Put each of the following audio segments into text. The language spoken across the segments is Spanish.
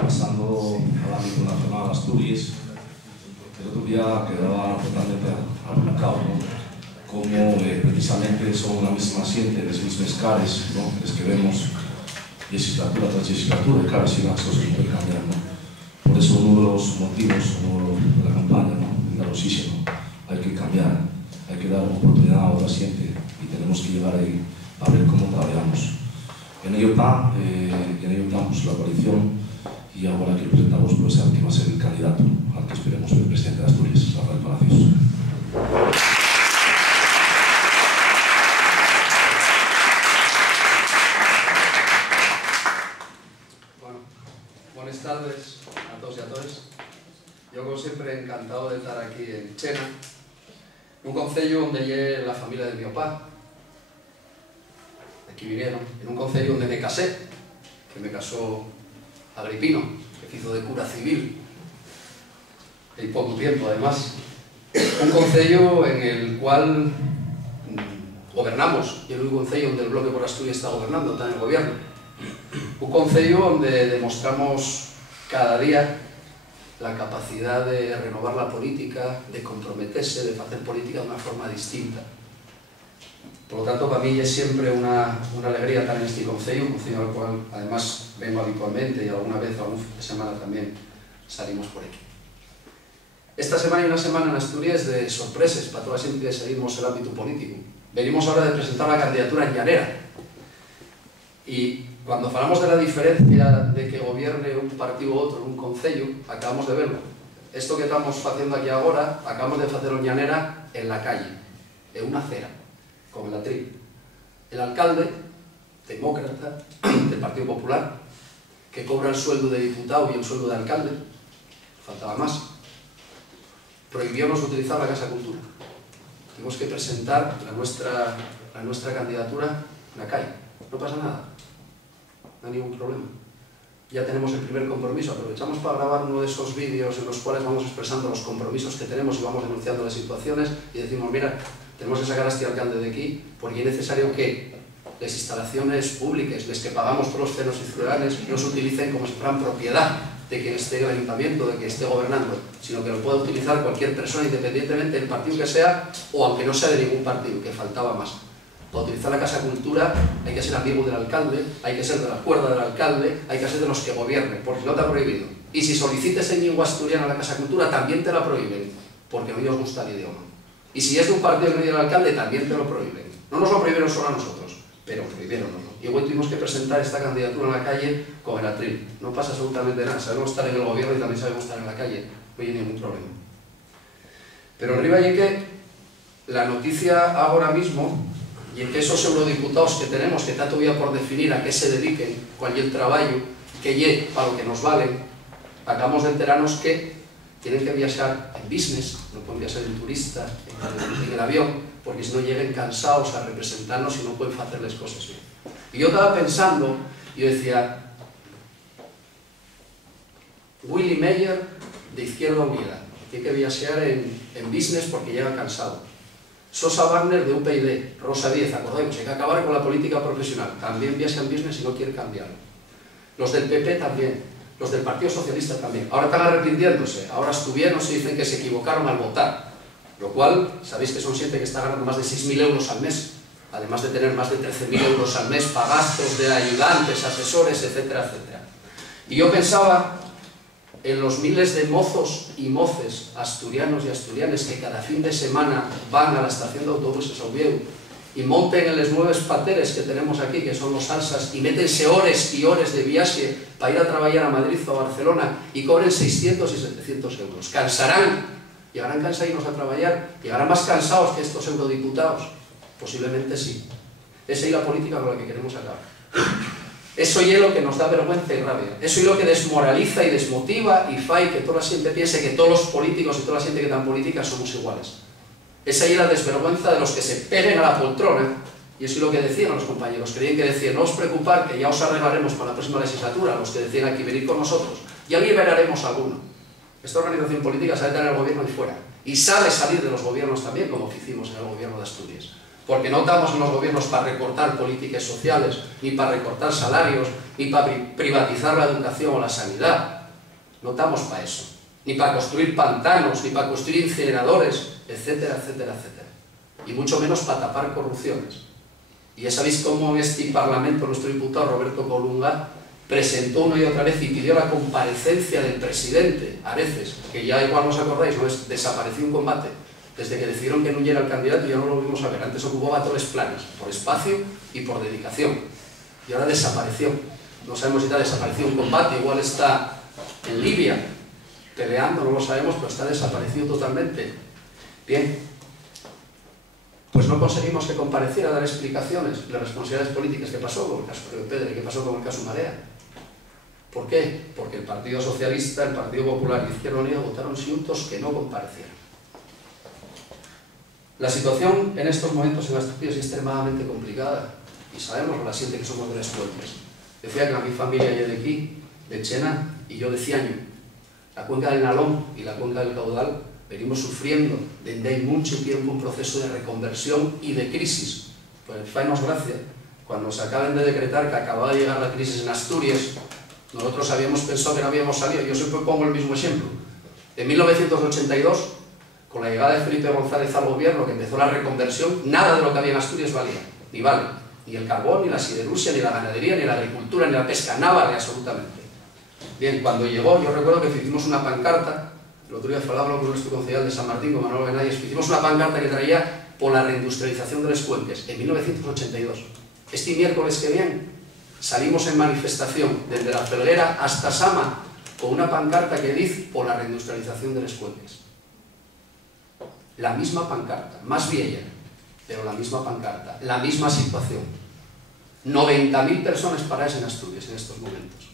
Pasando al ámbito nacional de Asturias, el otro día quedaba totalmente arrancado, ¿no? Como precisamente son la misma siente, las mismas caras, ¿no? Las que vemos legislatura tras legislatura, y claro, si las cosas no pueden cambiar, ¿no? Por eso uno de los motivos de la campaña, ¿no? De dar oxígeno, hay que cambiar, hay que dar oportunidad a otra gente y tenemos que llegar ahí a ver cómo trabajamos. En ello estamos la coalición y ahora que presentamos pues, al que va a ser el candidato al que esperemos el presidente de Asturias, Rafael Palacios. Bueno, buenas tardes a todos y a todas. Yo, como siempre, encantado de estar aquí en Chena, un concello donde llegué la familia de mi papá. Aquí vinieron, en un concello donde me casé, que me casó Agripino, que hizo de cura civil, en poco tiempo además. Un concello en el cual gobernamos, y el único concello donde el Bloque por Asturias está gobernando, está en el gobierno. Un concello donde demostramos cada día la capacidad de renovar la política, de comprometerse, de hacer política de una forma distinta. Por lo tanto, para mí es siempre una alegría estar en este concello, un concello al cual además vengo habitualmente y alguna vez, algún fin de semana también salimos por aquí. Esta semana y una semana en Asturias de sorpresas para toda la gente que seguimos el ámbito político. Venimos ahora de presentar la candidatura en Llanera. Y cuando hablamos de la diferencia de que gobierne un partido u otro en un concello, acabamos de verlo. Esto que estamos haciendo aquí ahora, acabamos de hacerlo en Llanera, en la calle, en una acera, con el atril. El alcalde, demócrata, del Partido Popular, que cobra el sueldo de diputado y el sueldo de alcalde, faltaba más, prohibiónos utilizar la Casa Cultura. Tuvimos que presentar la nuestra candidatura en la calle. No pasa nada, no hay ningún problema. Ya tenemos el primer compromiso, aprovechamos para grabar uno de esos vídeos en los cuales vamos expresando los compromisos que tenemos y vamos denunciando las situaciones y decimos, mira, tenemos que sacar a este alcalde de aquí porque es necesario que las instalaciones públicas, las que pagamos todos los ceros y ciudadanos, no se utilicen como si fueran propiedad de quien esté en el ayuntamiento, de quien esté gobernando, sino que lo pueda utilizar cualquier persona independientemente del partido que sea o aunque no sea de ningún partido, que faltaba más. Para utilizar la Casa Cultura hay que ser amigo del alcalde, hay que ser de la cuerda del alcalde, hay que ser de los que gobiernen, porque no te ha prohibido. Y si solicites en lengua asturiana la Casa Cultura, también te la prohíben, porque no os gusta el idioma. Y si es de un partido que no tiene el alcalde, también te lo prohíben. No nos lo prohibieron solo a nosotros, pero prohibieronlo. Y hoy tuvimos que presentar esta candidatura en la calle con el atril. No pasa absolutamente nada, sabemos estar en el gobierno y también sabemos estar en la calle, no hay ningún problema. Pero arriba hay que la noticia ahora mismo, y en que esos eurodiputados que tenemos, que está todavía por definir a qué se dediquen, cuál es el trabajo, que lle para lo que nos valen, acabamos de enterarnos que tienen que viajar en business, no pueden viajar en turista, en el avión, porque si no lleguen cansados a representarnos y no pueden hacerles cosas bien. Y yo estaba pensando, y yo decía, Willy Meyer de Izquierda Unida, tiene que viajar en business porque llega cansado. Sosa Wagner de UPyD, Rosa Díez, acordemos, hay que acabar con la política profesional, también viaja en business y no quiere cambiarlo. Los del PP también, los del Partido Socialista también. Ahora están arrepintiéndose, ahora estuvieron y dicen que se equivocaron al votar, lo cual, sabéis que son gente que está ganando más de 6.000 euros al mes, además de tener más de 13.000 euros al mes para gastos de ayudantes, asesores, etcétera, etcétera. Y yo pensaba en los miles de mozos y moces asturianos y asturianes que cada fin de semana van a la estación de autobuses a Oviedo y monten en los 9 pateres que tenemos aquí, que son los salsas, y métense horas y horas de viaje para ir a trabajar a Madrid o a Barcelona y cobren 600 y 700 euros. ¿Cansarán? ¿Llegarán cansados a trabajar? ¿Llegarán más cansados que estos eurodiputados? Posiblemente sí. Esa es la política con la que queremos acabar. Eso es lo que nos da vergüenza y rabia. Eso es lo que desmoraliza y desmotiva y fa que toda la gente piense que todos los políticos y toda la gente que está en política somos iguales. Esa es la desvergüenza de los que se peguen a la poltrona, y eso es lo que decían los compañeros. Creían que decían, no os preocupar, que ya os arreglaremos para la próxima legislatura, los que decían aquí, venid con nosotros, ya liberaremos a alguno. Esta organización política sabe tener el gobierno y fuera, y sabe salir de los gobiernos también, como hicimos en el gobierno de Asturias. porque no estamos en los gobiernos para recortar políticas sociales, ni para recortar salarios, ni para privatizar la educación o la sanidad. No estamos para eso. Ni para construir pantanos, ni para construir incineradores, etcétera, etcétera, etcétera. Y mucho menos para tapar corrupciones. Y ya sabéis cómo en este Parlamento nuestro diputado Roberto Colunga presentó una y otra vez y pidió la comparecencia del presidente Areces, que ya igual no os acordáis, ¿no? Desapareció en combate. Desde que decidieron que no era el candidato ya no lo volvimos a ver. Antes ocupaba todos los planes, por espacio y por dedicación. Y ahora desapareció. No sabemos si está desaparecido en combate, igual está en Libia peleando, no lo sabemos, pero está desaparecido totalmente. Bien, pues no conseguimos que compareciera a dar explicaciones de las responsabilidades políticas que pasó con el caso de Pedro y que pasó con el caso Marea. ¿Por qué? Porque el Partido Socialista, el Partido Popular y Izquierda Unida votaron juntos que no comparecieran. La situación en estos momentos en Asturias es extremadamente complicada y sabemos lo siente que somos de las Cuencas. Decía que a mi familia ya de aquí, de Chena, y yo de Ciaño, la cuenca del Nalón y la cuenca del Caudal venimos sufriendo desde hace mucho tiempo un proceso de reconversión y de crisis. Pues fanos gracia, cuando se acaben de decretar que acababa de llegar la crisis en Asturias, nosotros habíamos pensado que no habíamos salido. Yo siempre pongo el mismo ejemplo. En 1982, con la llegada de Felipe González al gobierno, que empezó la reconversión, nada de lo que había en Asturias valía, ni vale. Ni el carbón, ni la siderurgia, ni la ganadería, ni la agricultura, ni la pesca, nada vale absolutamente. Bien, cuando llegó, yo recuerdo que hicimos una pancarta, el otro día falaba con nuestro concejal de San Martín, con Manuel Benayes, hicimos una pancarta que traía por la reindustrialización de las Cuencas, en 1982. Este miércoles que viene salimos en manifestación desde la Felguera hasta Sama con una pancarta que dice por la reindustrialización de las Cuencas. La misma pancarta, más vieja, pero la misma pancarta, la misma situación. 90.000 personas paradas en Asturias en estos momentos.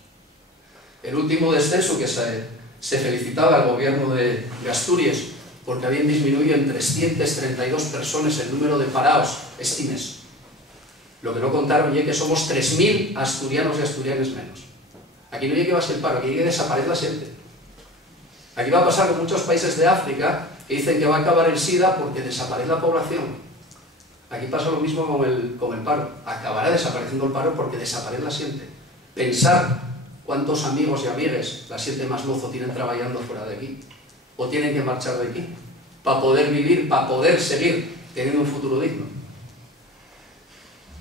El último descenso que se felicitaba al gobierno de Asturias porque habían disminuido en 332 personas el número de parados este mes. Lo que no contaron es que somos 3.000 asturianos y asturianas menos. Aquí no llegue que va a ser paro, aquí llegue que desaparece la gente. Aquí va a pasar con muchos países de África que dicen que va a acabar el SIDA porque desaparece la población. Aquí pasa lo mismo con el paro. Acabará desapareciendo el paro porque desaparece la gente. Pensar cuántos amigos y amigas la gente más mozo tienen trabajando fuera de aquí o tienen que marchar de aquí para poder vivir, para poder seguir teniendo un futuro digno.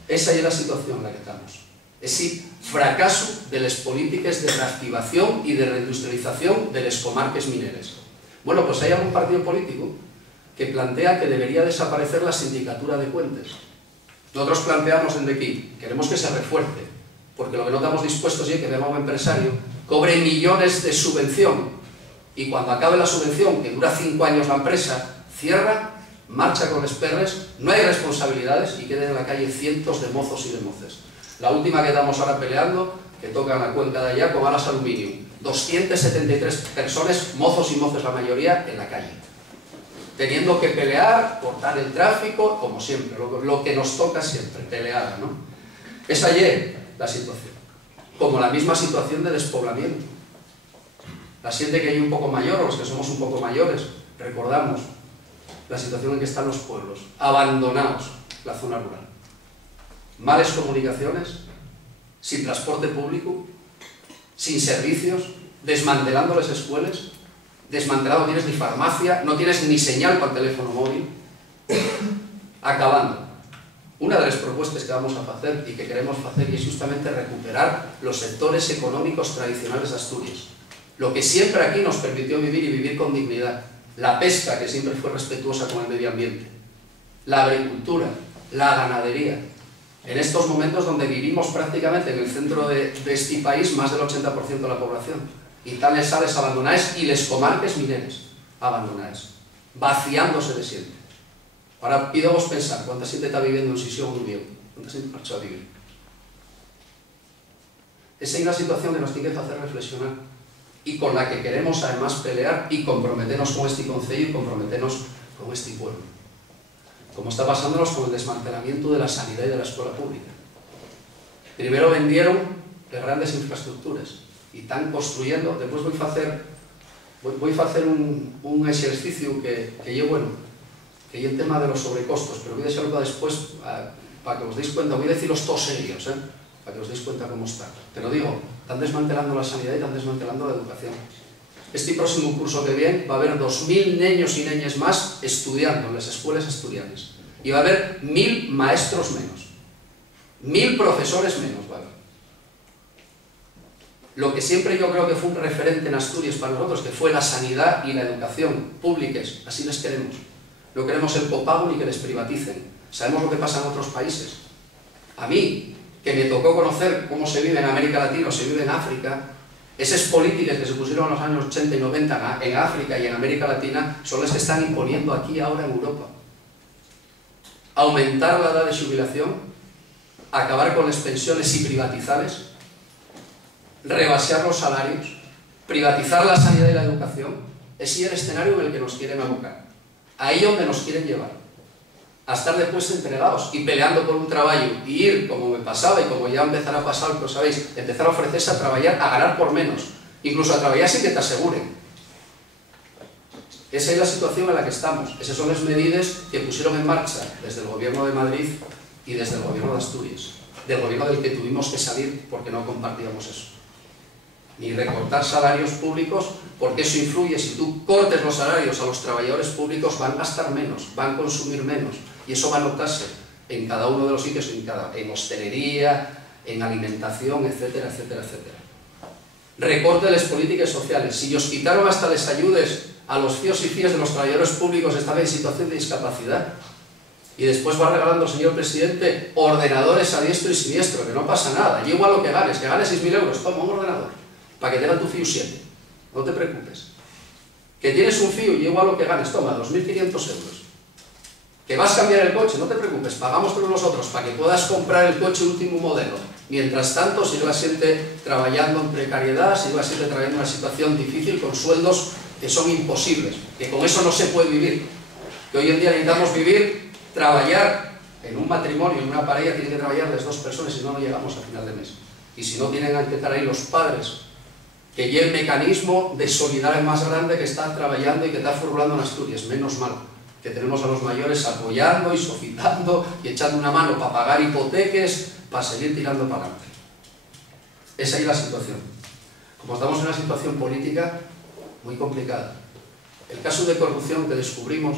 Esa es la situación en la que estamos. Ese fracaso de las políticas de reactivación y de reindustrialización de las comarques mineras. Bueno, pues hay algún partido político que plantea que debería desaparecer la sindicatura de Cuentas. Nosotros planteamos desde aquí, queremos que se refuerce, porque lo que no estamos dispuestos es que venga un empresario, cobre millones de subvención, y cuando acabe la subvención, que dura 5 años la empresa, cierra, marcha con los perres, no hay responsabilidades y queden en la calle cientos de mozos y de moces. La última que estamos ahora peleando, que toca en la cuenca de allá, con Alas Aluminium. 273 personas, mozos y moces la mayoría, en la calle. Teniendo que pelear, cortar el tráfico, como siempre, lo que nos toca siempre, pelear, ¿no? Es ayer la situación, como la misma situación de despoblamiento. La gente que hay un poco mayor, o los que somos un poco mayores, recordamos la situación en que están los pueblos, abandonados, la zona rural. Malas comunicaciones, sin transporte público, sin servicios, desmantelando las escuelas, desmantelado, no tienes ni farmacia, no tienes ni señal para el teléfono móvil, acabando. Una de las propuestas que vamos a hacer y que queremos hacer es justamente recuperar los sectores económicos tradicionales de Asturias, lo que siempre aquí nos permitió vivir y vivir con dignidad, la pesca, que siempre fue respetuosa con el medio ambiente, la agricultura, la ganadería. En estos momentos donde vivimos prácticamente en el centro de este país más del 80% de la población, y están las áreas abandonadas y las comarques mineras abandonadas, vaciándose de siempre. Ahora pido vos pensar cuánta gente está viviendo en Sisión muy bien, cuánta gente marchó a vivir. Esa es una situación que nos tiene que hacer reflexionar y con la que queremos además pelear y comprometernos con este concello y comprometernos con este pueblo. Como está pasándonos con el desmantelamiento de la sanidad y de la escuela pública. Primero vendieron las grandes infraestructuras y están construyendo. Después voy a hacer un ejercicio que es bueno, que hay el tema de los sobrecostos, pero voy a dejarlo para después, para que os deis cuenta, voy a deciros todos serios, para que os deis cuenta cómo está. Pero digo, están desmantelando la sanidad y están desmantelando la educación. Este próximo curso que viene va a haber 2.000 niños y niñas más estudiando en las escuelas asturianas. Y va a haber 1.000 maestros menos. 1.000 profesores menos, ¿vale? Lo que siempre yo creo que fue un referente en Asturias para nosotros, que fue la sanidad y la educación públicas, así les queremos. No queremos el copago ni que les privaticen. Sabemos lo que pasa en otros países. A mí, que me tocó conocer cómo se vive en América Latina o se vive en África, esas políticas que se pusieron en los años 80 y 90 en África y en América Latina son las que están imponiendo aquí ahora en Europa. Aumentar la edad de jubilación, acabar con las pensiones y privatizarlas, rebasear los salarios, privatizar la sanidad y la educación. Ese es el escenario en el que nos quieren abocar. Ahí es donde nos quieren llevar. A estar después entregados y peleando por un trabajo y ir, como me pasaba y como ya empezará a pasar, que sabéis, empezar a ofrecerse a trabajar, a ganar por menos, incluso a trabajar sin que te aseguren. Esa es la situación en la que estamos. Esas son las medidas que pusieron en marcha desde el gobierno de Madrid y desde el gobierno de Asturias, del gobierno del que tuvimos que salir porque no compartíamos eso. Ni recortar salarios públicos, porque eso influye. Si tú cortes los salarios a los trabajadores públicos, van a gastar menos, van a consumir menos, y eso va a notarse en cada uno de los sitios, en hostelería, en alimentación, etcétera, etcétera, etcétera. Recorte de las políticas sociales. Si os quitaron hasta las ayudas a los fíos y fías de los trabajadores públicos, estaban en situación de discapacidad, y después va regalando, señor presidente, ordenadores a diestro y siniestro, que no pasa nada, y igual lo que ganes 6.000 euros, toma un ordenador para que tenga tu fío 7, no te preocupes. Que tienes un fío y igual lo que ganes, toma 2.500 euros. Que vas a cambiar el coche, no te preocupes, pagamos todos nosotros para que puedas comprar el coche último modelo. Mientras tanto, sigue la gente trabajando en precariedad, sigue la gente trabajando en una situación difícil con sueldos que son imposibles, que con eso no se puede vivir. Que hoy en día necesitamos vivir, trabajar en un matrimonio, en una pareja, tienen que trabajar las dos personas, si no, no llegamos a final de mes. Y si no, tienen que estar ahí los padres, que ya el mecanismo de solidaridad más grande que está trabajando y que está formulando en Asturias, menos mal, que tenemos a los mayores apoyando y sofitando y echando una mano para pagar hipotecas, para seguir tirando para adelante. Esa es la situación. Como estamos en una situación política muy complicada. El caso de corrupción que descubrimos,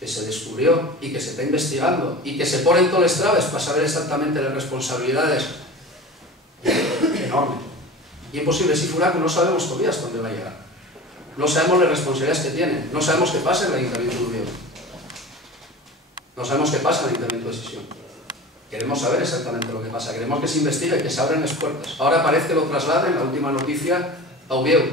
que se descubrió y que se está investigando y que se ponen todas las traves para saber exactamente las responsabilidades, enorme. Y imposible, si Furaco no sabemos todavía hasta dónde va a llegar. No sabemos las responsabilidades que tienen, no sabemos qué pasa en el Ayuntamiento de Oviedo. No sabemos qué pasa en el Ayuntamiento de Sisión. Queremos saber exactamente lo que pasa, queremos que se investigue y que se abran las puertas. Ahora parece que lo trasladen, la última noticia, a Oviedo.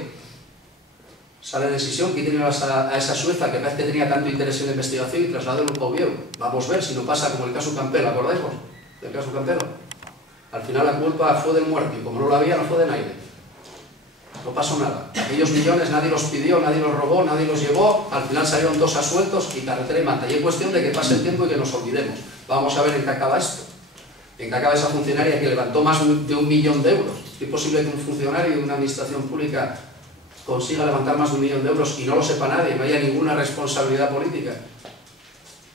Sale de Sisión, quiten a esa sueca que parece que tenía tanto interés en la investigación y trasladenlo a Oviedo. Vamos a ver si no pasa como el caso Campelo, ¿acordáis vos? Del caso Campelo. Al final la culpa fue del muerto y como no lo había, no fue de nadie. No pasó nada. Aquellos millones nadie los pidió, nadie los robó, nadie los llevó. Al final salieron dos asueltos y carretera y manta. Y es cuestión de que pase el tiempo y que nos olvidemos. Vamos a ver en qué acaba esto. En qué acaba esa funcionaria que levantó más de 1 millón de euros. ¿Es posible que un funcionario de una administración pública consiga levantar más de 1 millón de euros y no lo sepa nadie, no haya ninguna responsabilidad política?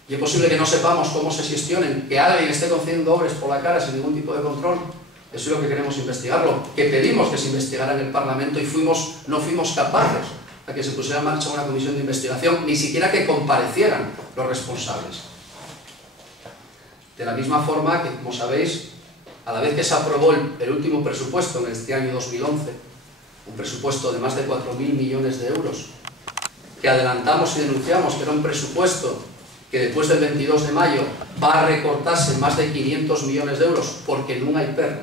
Y es posible que no sepamos cómo se gestionen, que alguien esté concediendo obras por la cara sin ningún tipo de control. Eso es lo que queremos investigarlo, que pedimos que se investigara en el Parlamento y no fuimos capaces a que se pusiera en marcha una comisión de investigación, ni siquiera que comparecieran los responsables. De la misma forma que, como sabéis, a la vez que se aprobó el último presupuesto en este año 2011, un presupuesto de más de 4.000 millones de euros, que adelantamos y denunciamos que era un presupuesto que después del 22 de mayo va a recortarse más de 500 millones de euros porque no hay perro,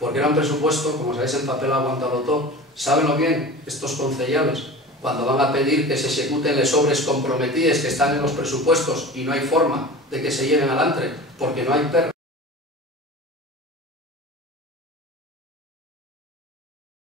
porque era un presupuesto, como sabéis, el papel ha aguantado todo. Sábenlo bien estos concejales cuando van a pedir que se ejecuten las obras comprometidas que están en los presupuestos y no hay forma de que se lleven adelante porque no hay perro.